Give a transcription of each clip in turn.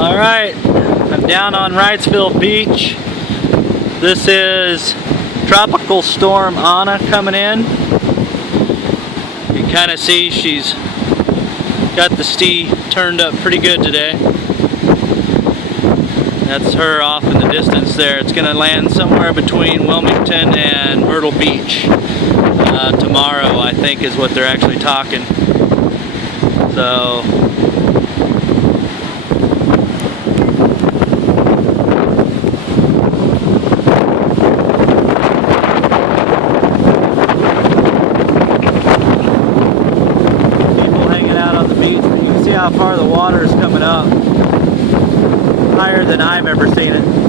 Alright, I'm down on Wrightville Beach. This is Tropical Storm Anna coming in. You can kind of see she's got the sea turned up pretty good today. That's her off in the distance there. It's going to land somewhere between Wilmington and Myrtle Beach tomorrow, I think, is what they're actually talking. So people hanging out on the beach, but you can see how far the water is coming up. Higher than I've ever seen it.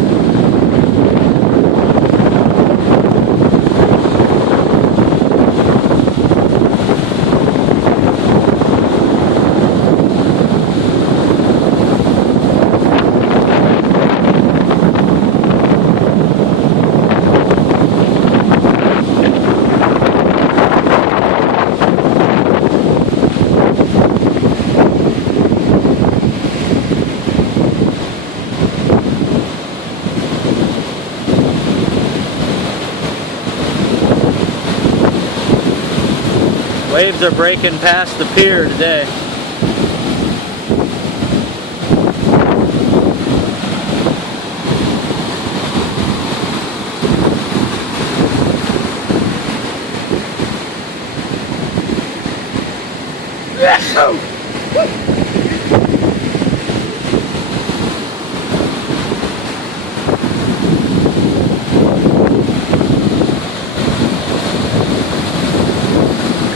Waves are breaking past the pier today.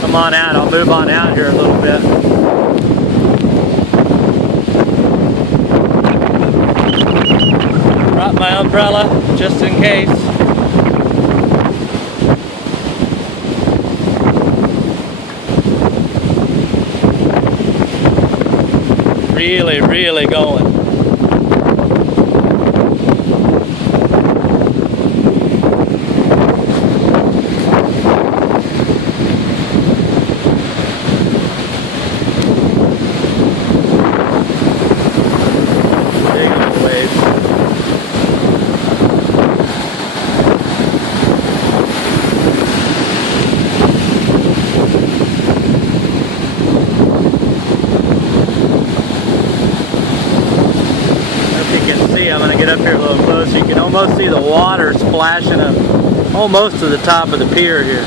Come on out, I'll move on out here a little bit. Brought my umbrella just in case. Really going. I'm going to get up here a little closer. You can almost see the water splashing up almost to the top of the pier here.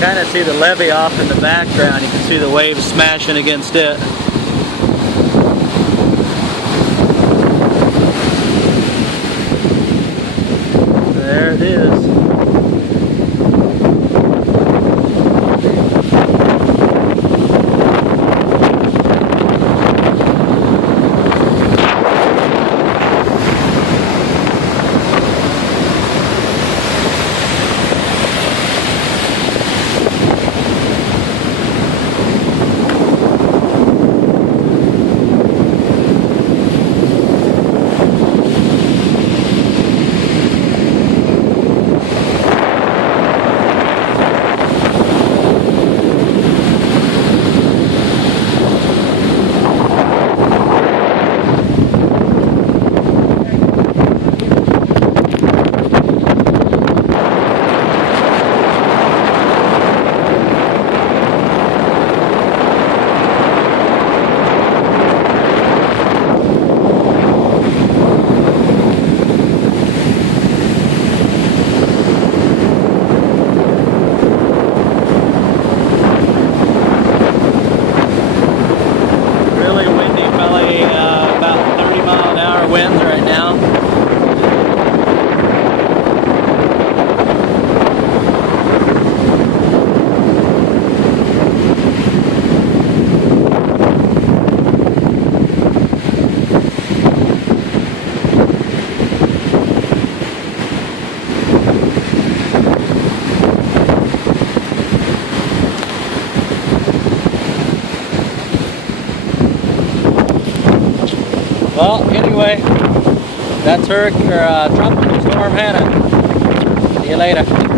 Kind of see the levee off in the background. You can see the waves smashing against it. There it is. Well, anyway, that's Tropical Storm Hannah. See you later.